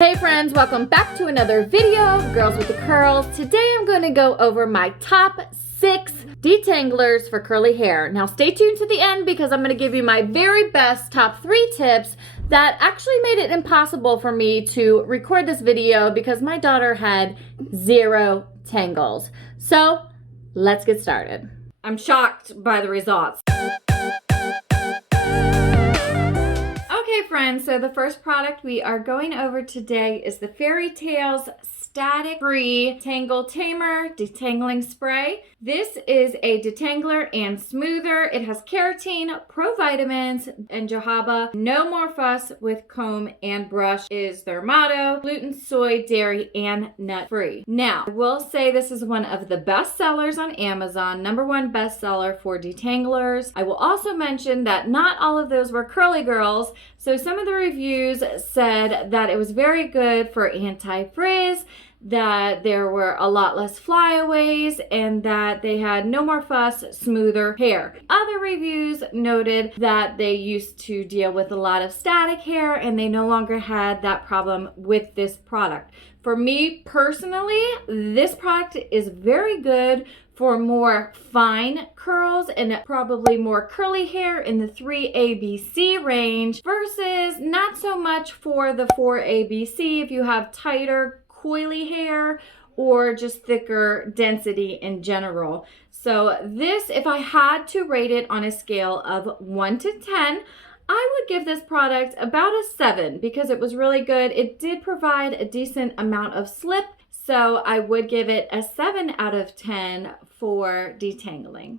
Hey friends, welcome back to another video of Girls with the Curls. Today I'm going to go over my top 6 detanglers for curly hair. Now stay tuned to the end because I'm going to give you my very best top 3 tips that actually made it impossible for me to record this video because my daughter had 0 tangles. So let's get started. I'm shocked by the results. Okay friends, so the first product we are going over today is the Fairy Tales Static Free Tangle Tamer Detangling Spray. This is a detangler and smoother. It has keratin, provitamins, and jojoba. No more fuss with comb and brush is their motto. Gluten, soy, dairy, and nut free. Now, I will say this is one of the best sellers on Amazon, #1 bestseller for detanglers. I will also mention that not all of those were curly girls. So some of the reviews said that it was very good for anti-frizz, that there were a lot less flyaways, and that they had no more fuss, smoother hair. Other reviews noted that they used to deal with a lot of static hair and they no longer had that problem with this product. For me personally, this product is very good for more fine curls and probably more curly hair in the 3ABC range versus not so much for the 4ABC if you have tighter coily hair or just thicker density in general. So this, if I had to rate it on a scale of 1 to 10, I would give this product about a 7 because it was really good. It did provide a decent amount of slip, so I would give it a 7 out of 10 for detangling.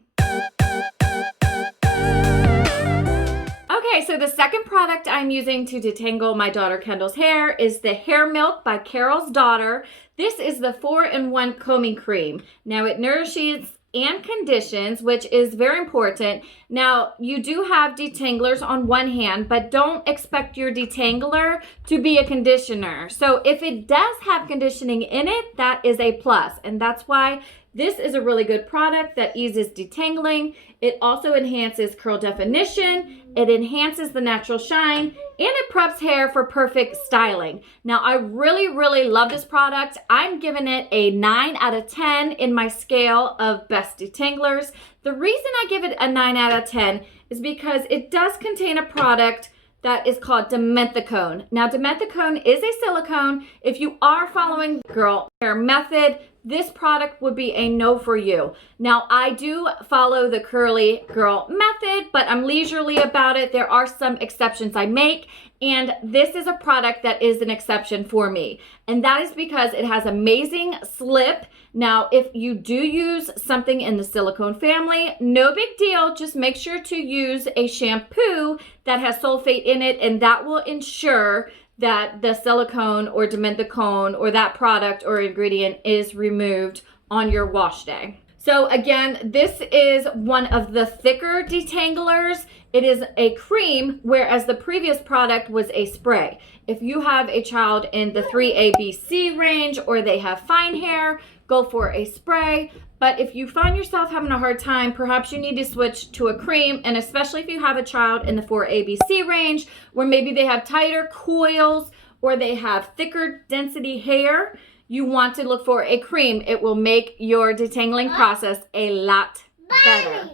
Okay, so the second product I'm using to detangle my daughter Kendall's hair is the Hair Milk by Carol's Daughter. This is the 4-in-1 combing cream. Now it nourishes and conditions, which is very important. Now, you do have detanglers on one hand, but don't expect your detangler to be a conditioner. So if it does have conditioning in it, that is a plus, and that's why this is a really good product that eases detangling. It also enhances curl definition, it enhances the natural shine, and it preps hair for perfect styling. Now, I really love this product. I'm giving it a 9 out of 10 in my scale of best detanglers. The reason I give it a 9 out of 10 is because it does contain a product that is called dimethicone. Now, dimethicone is a silicone. If you are following girl hair method, this product would be a no for you. Now, I do follow the curly girl method, but I'm leisurely about it. There are some exceptions I make, and this is a product that is an exception for me. And that is because it has amazing slip. Now, if you do use something in the silicone family, no big deal. Just make sure to use a shampoo that has sulfate in it, and that will ensure that the silicone or dimethicone or that product or ingredient is removed on your wash day. So again, this is one of the thicker detanglers. It is a cream, whereas the previous product was a spray. If you have a child in the 3ABC range or they have fine hair, go for a spray. But if you find yourself having a hard time, perhaps you need to switch to a cream, and especially if you have a child in the 4ABC range where maybe they have tighter coils or they have thicker density hair, you want to look for a cream. It will make your detangling process a lot better.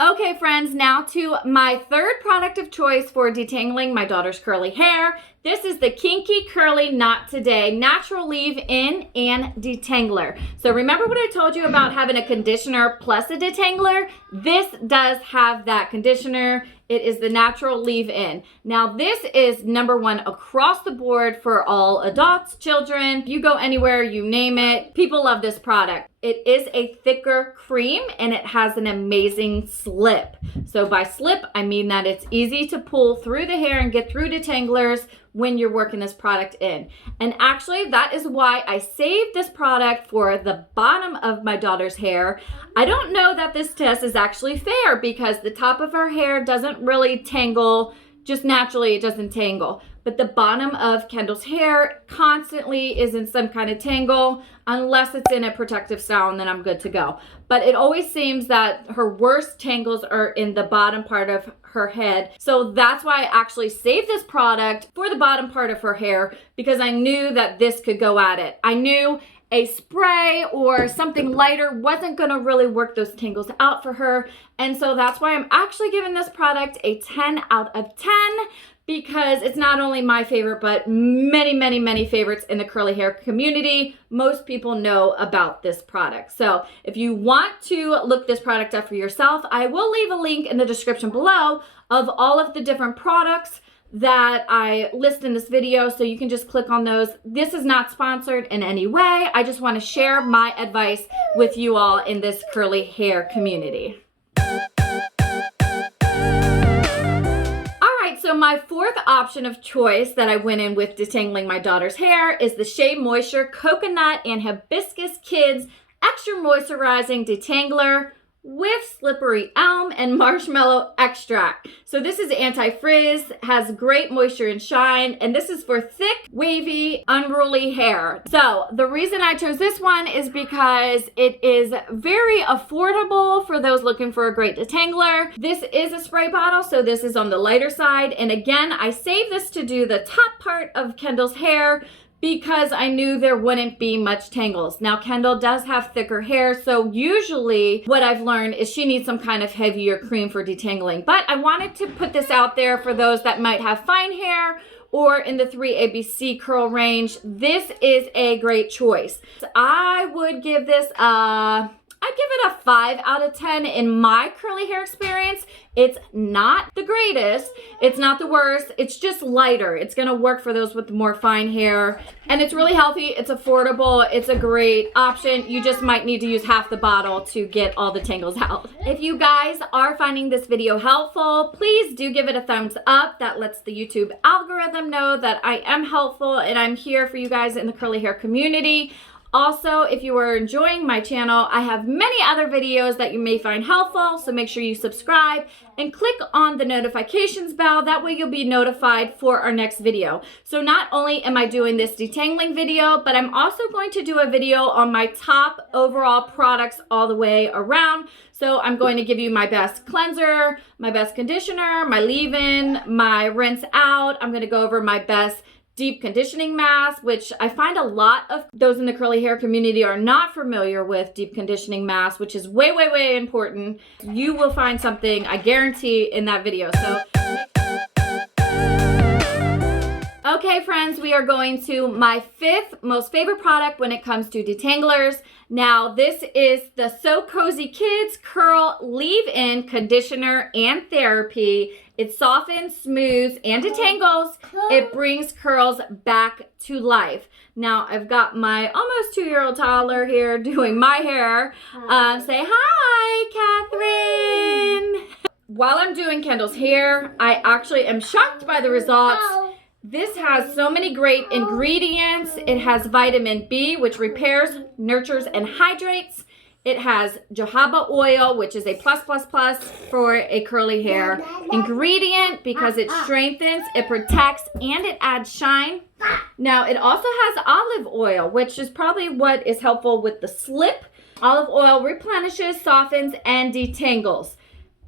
Okay friends, now to my third product of choice for detangling my daughter's curly hair. This is the Kinky Curly Not Today Natural Leave-In and Detangler. So remember what I told you about having a conditioner plus a detangler? This does have that conditioner. It is the natural leave-in. Now this is #1 across the board for all adults, children. You go anywhere, you name it. People love this product. It is a thicker cream and it has an amazing slip. So by slip, I mean that it's easy to pull through the hair and get through detanglers when you're working this product in. And actually, that is why I saved this product for the bottom of my daughter's hair. I don't know that this test is actually fair because the top of her hair doesn't really tangle, just naturally it doesn't tangle. But the bottom of Kendall's hair constantly is in some kind of tangle unless it's in a protective style, and then I'm good to go. But it always seems that her worst tangles are in the bottom part of her head. So that's why I actually saved this product for the bottom part of her hair, because I knew that this could go at it. I knew a spray or something lighter wasn't gonna really work those tangles out for her. And so that's why I'm actually giving this product a 10 out of 10, because it's not only my favorite, but many, many, many favorites in the curly hair community. Most people know about this product. So if you want to look this product up for yourself, I will leave a link in the description below of all of the different products that I list in this video, so you can just click on those. This is not sponsored in any way. I just want to share my advice with you all in this curly hair community. So my fourth option of choice that I went in with detangling my daughter's hair is the Shea Moisture Coconut and Hibiscus Kids Extra Moisturizing Detangler with slippery elm and marshmallow extract. So this is anti-frizz, has great moisture and shine, and this is for thick, wavy, unruly hair. So the reason I chose this one is because it is very affordable for those looking for a great detangler. This is a spray bottle, so this is on the lighter side. And again, I saved this to do the top part of Kendall's hair because I knew there wouldn't be much tangles. Now, Kendall does have thicker hair, so usually what I've learned is she needs some kind of heavier cream for detangling. But I wanted to put this out there for those that might have fine hair or in the 3ABC curl range. This is a great choice. I would give this I'd give it a 5 out of 10 in my curly hair experience. It's not the greatest. It's not the worst. It's just lighter. It's gonna work for those with more fine hair. And it's really healthy. It's affordable. It's a great option. You just might need to use half the bottle to get all the tangles out. If you guys are finding this video helpful, please do give it a thumbs up. That lets the YouTube algorithm know that I am helpful and I'm here for you guys in the curly hair community. Also, if you are enjoying my channel, I have many other videos that you may find helpful, so make sure you subscribe and click on the notifications bell. That way you'll be notified for our next video. So not only am I doing this detangling video, but I'm also going to do a video on my top overall products all the way around. So I'm going to give you my best cleanser, my best conditioner, my leave-in, my rinse out. I'm going to go over my best deep conditioning mask, which I find a lot of those in the curly hair community are not familiar with deep conditioning mask, which is way, way, way important. You will find something, I guarantee, in that video. So, okay, friends, we are going to my fifth most favorite product when it comes to detanglers. Now, this is the So Cozy Kids Curl Leave-In Conditioner and Therapy. It softens, smooths, and detangles. It brings curls back to life. Now, I've got my almost 2-year-old toddler here doing my hair. Say hi, Catherine. While I'm doing Kendall's hair, I actually am shocked by the results. This has so many great ingredients. It has vitamin B, which repairs, nurtures, and hydrates. It has jojoba oil, which is a plus for a curly hair ingredient because it strengthens, it protects, and it adds shine. Now, it also has olive oil, which is probably what is helpful with the slip. Olive oil replenishes, softens, and detangles.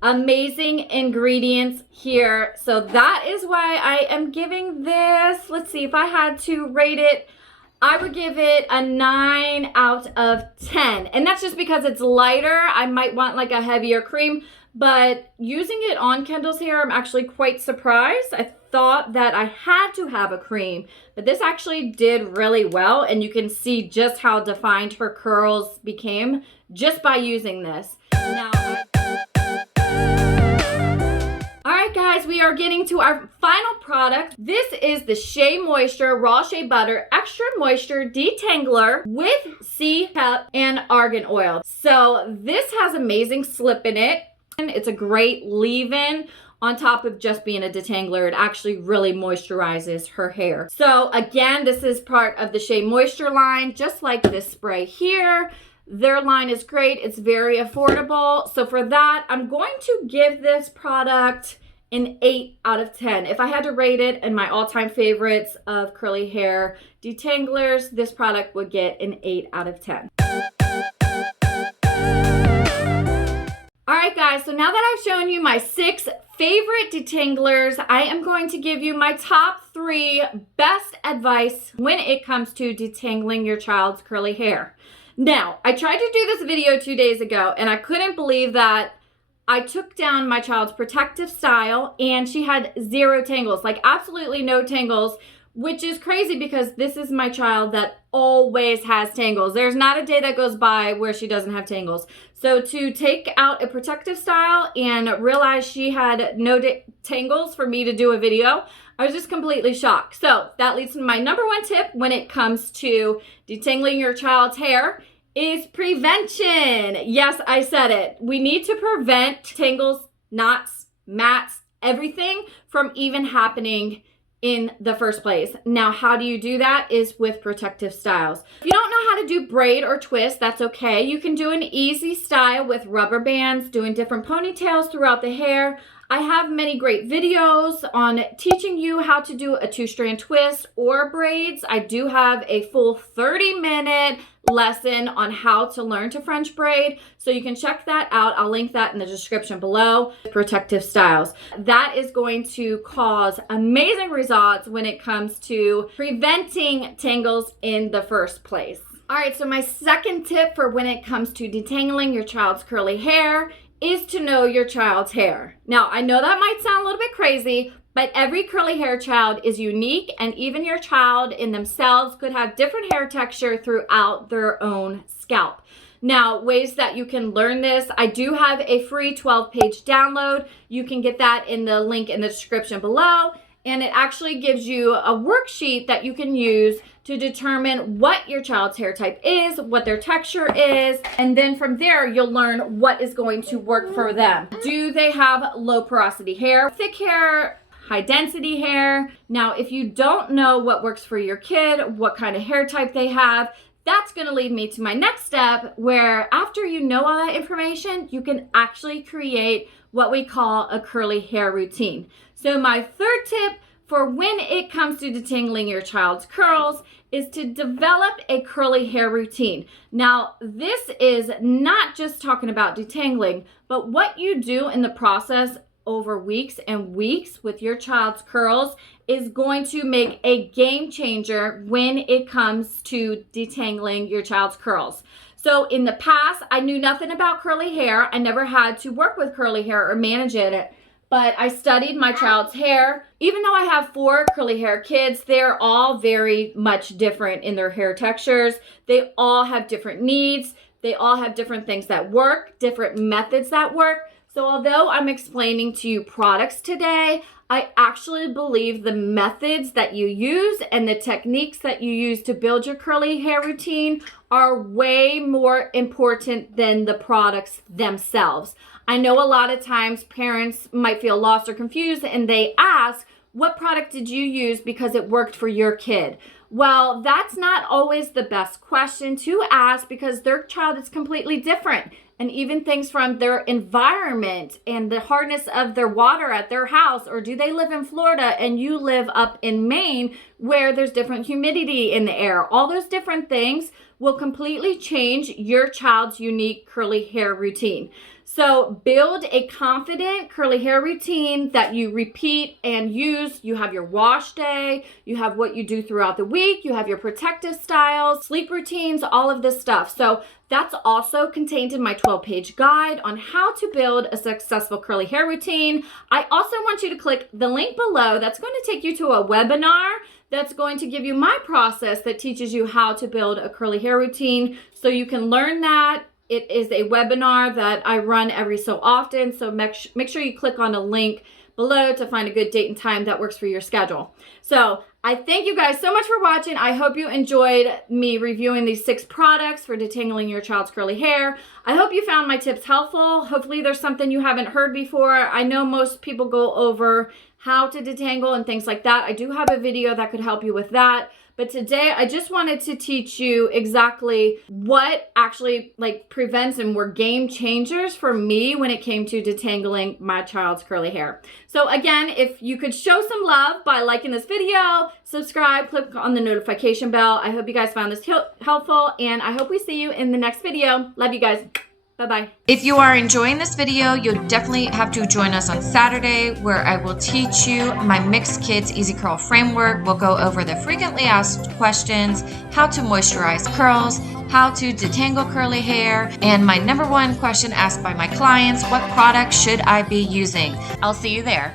Amazing ingredients here. So that is why I am giving this, let's see, if I had to rate it, I would give it a 9 out of 10. And that's just because it's lighter. I might want like a heavier cream, but using it on Kendall's hair, I'm actually quite surprised. I thought that I had to have a cream, but this actually did really well. And you can see just how defined her curls became just by using this. Now, guys, we are getting to our final product. This is the Shea Moisture Raw Shea Butter Extra Moisture Detangler with sea hemp and argan oil. So this has amazing slip in it. And it's a great leave-in on top of just being a detangler. It actually really moisturizes her hair. So again, this is part of the Shea Moisture line, just like this spray here. Their line is great. It's very affordable. So for that, I'm going to give this product an 8 out of 10. If I had to rate it in my all-time favorites of curly hair detanglers, this product would get an 8 out of 10. All right, guys, so now that I've shown you my 6 favorite detanglers, I am going to give you my top 3 best advice when it comes to detangling your child's curly hair. Now, I tried to do this video 2 days ago, and I couldn't believe that I took down my child's protective style, and she had 0 tangles, like absolutely no tangles, which is crazy because this is my child that always has tangles. There's not a day that goes by where she doesn't have tangles. So to take out a protective style and realize she had no tangles for me to do a video, I was just completely shocked. So that leads to my number 1 tip when it comes to detangling your child's hair is prevention. Yes, I said it. We need to prevent tangles, knots, mats, everything from even happening in the first place. Now, how do you do that is with protective styles. If you don't know how to do braid or twist, that's okay. You can do an easy style with rubber bands, doing different ponytails throughout the hair. I have many great videos on teaching you how to do a 2-strand twist or braids. I do have a full 30-minute lesson on how to learn to French braid, so you can check that out. I'll link that in the description below. Protective styles. That is going to cause amazing results when it comes to preventing tangles in the first place. All right, so my second tip for when it comes to detangling your child's curly hair is to know your child's hair. Now, I know that might sound a little bit crazy, but every curly hair child is unique, and even your child in themselves could have different hair texture throughout their own scalp. Now, ways that you can learn this, I do have a free 12-page download. You can get that in the link in the description below, and it actually gives you a worksheet that you can use to determine what your child's hair type is, what their texture is, and then from there, you'll learn what is going to work for them. Do they have low porosity hair, thick hair, high density hair? Now, if you don't know what works for your kid, what kind of hair type they have, that's gonna lead me to my next step, where after you know all that information, you can actually create what we call a curly hair routine. So my third tip for when it comes to detangling your child's curls is to develop a curly hair routine. Now, this is not just talking about detangling, but what you do in the process over weeks and weeks with your child's curls is going to make a game changer when it comes to detangling your child's curls. So in the past, I knew nothing about curly hair. I never had to work with curly hair or manage it, but I studied my child's hair. Even though I have 4 curly hair kids, they're all very much different in their hair textures. They all have different needs. They all have different things that work, different methods that work. So although I'm explaining to you products today, I actually believe the methods that you use and the techniques that you use to build your curly hair routine are way more important than the products themselves. I know a lot of times parents might feel lost or confused and they ask, what product did you use because it worked for your kid? Well, that's not always the best question to ask because their child is completely different. And even things from their environment and the hardness of their water at their house, or do they live in Florida and you live up in Maine where there's different humidity in the air? All those different things will completely change your child's unique curly hair routine. So build a confident curly hair routine that you repeat and use. You have your wash day, you have what you do throughout the week, you have your protective styles, sleep routines, all of this stuff. So that's also contained in my 12-page guide on how to build a successful curly hair routine. I also want you to click the link below. That's going to take you to a webinar that's going to give you my process that teaches you how to build a curly hair routine so you can learn that. It is a webinar that I run every so often, so make sure you click on a link below to find a good date and time that works for your schedule. So I thank you guys so much for watching. I hope you enjoyed me reviewing these 6 products for detangling your child's curly hair. I hope you found my tips helpful. Hopefully there's something you haven't heard before. I know most people go over how to detangle and things like that. I do have a video that could help you with that. But today I just wanted to teach you exactly what actually prevents and were game changers for me when it came to detangling my child's curly hair. So again, if you could show some love by liking this video, subscribe, click on the notification bell. I hope you guys found this helpful, and I hope we see you in the next video. Love you guys. Bye-bye. If you are enjoying this video, you'll definitely have to join us on Saturday, where I will teach you my Mixed Kids Easy Curl framework. We'll go over the frequently asked questions, how to moisturize curls, how to detangle curly hair, and my #1 question asked by my clients, what product should I be using? I'll see you there.